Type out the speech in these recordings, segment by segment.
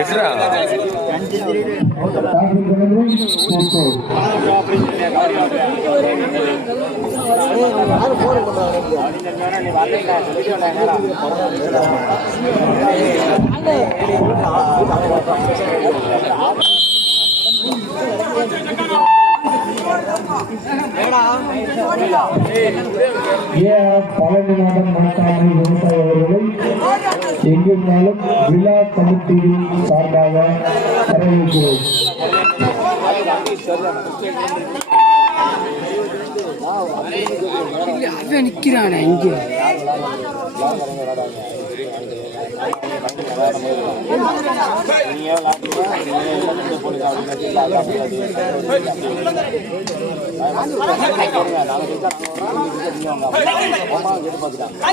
எட்ரா ஏஆர் பழனிநாதன் மனசாமி விவசாய அவர்களை எங்கிருந்தாலும் விழா கமிட்டியின் சார்பாக வரவேற்கிறோம் நிக்கிறானே இங்கே. எதிர்பார்க்கிறாங்க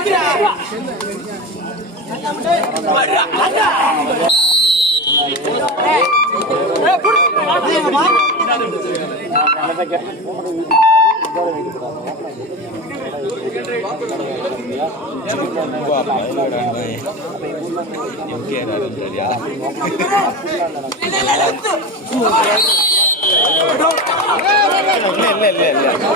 chỉ có con qua bởi người đàn kia là đừng để Hãy subscribe cho kênh Ghiền Mì Gõ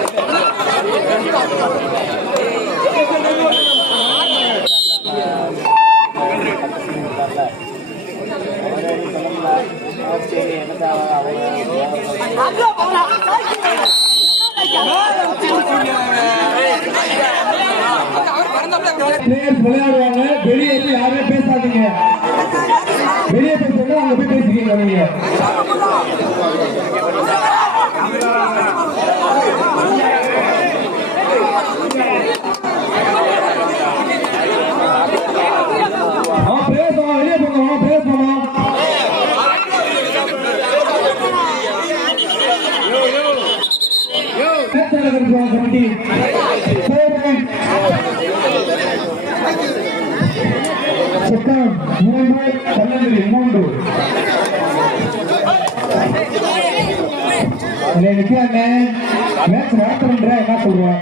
Để không bỏ lỡ những video hấp dẫn players விளையாடுவாங்க வெளியே இருந்து யாருமே பேசாதீங்க வெளியே பேசுறதா அங்க போய் பேசிக்கீங்க நீங்க அவன் பேசுவான் வெளியே போங்க அவன் பேசுவான் கமிட்டி மூன்று பன்னெண்டு மூன்று நித்யாண்ணே மேட்ச் நடத்துறன்ற என்ன சொல்றோம்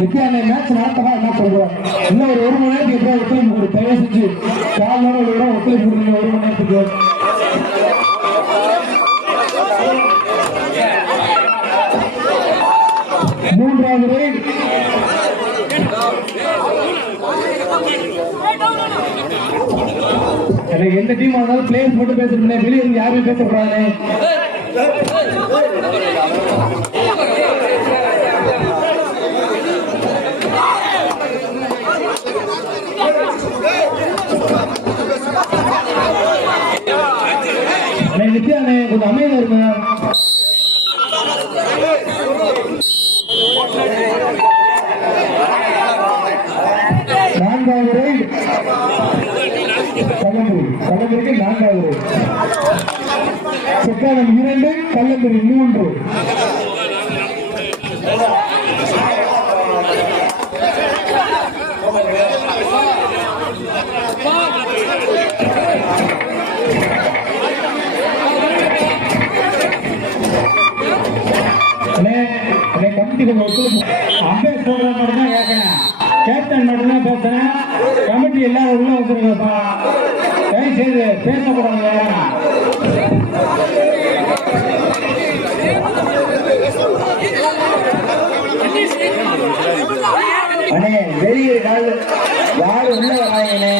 நித்யாண்ணே மேட்ச் நடத்தவா என்ன சொல்றோம் இன்னும் ஒரு ஒரு மணி நேரத்துக்கு எப்போ ஒத்துழைப்பு கொடு தயவு செஞ்சு காலையோட ஒரு ஒத்துழைப்பு கொடுங்க ஒரு மணி நேரத்துக்கு மூன்றாவது எனக்கு எந்த டீம் ஆனாலும் பிளேயர்ஸ் மட்டும் பேசிட்டு வெளியே இருந்து யாருமே பேசக்கூடாது. நித்யானே கொஞ்சம் அமைதியா இருங்க. நான்காவது ரைட் கல்லம்புரி கல்லம்புரிக்கு நான்காவது ரைட் செக்கானம் இரண்டு கல்லம்புரி மூன்று. அண்ணே, அண்ணே, கமிட்டி கொஞ்சம் ஒத்துழைப்பு. அம்பேர் தான் கேட்கணும் கேப்டன் மட்டும் தான் பேசுறேன். கமிட்டி எல்லாரும் உள்ள வந்துருங்கப்பா தயவு செய்து பேசக்கூடாது. அண்ணே வெளியே யாரு உள்ள வராங்கண்ணே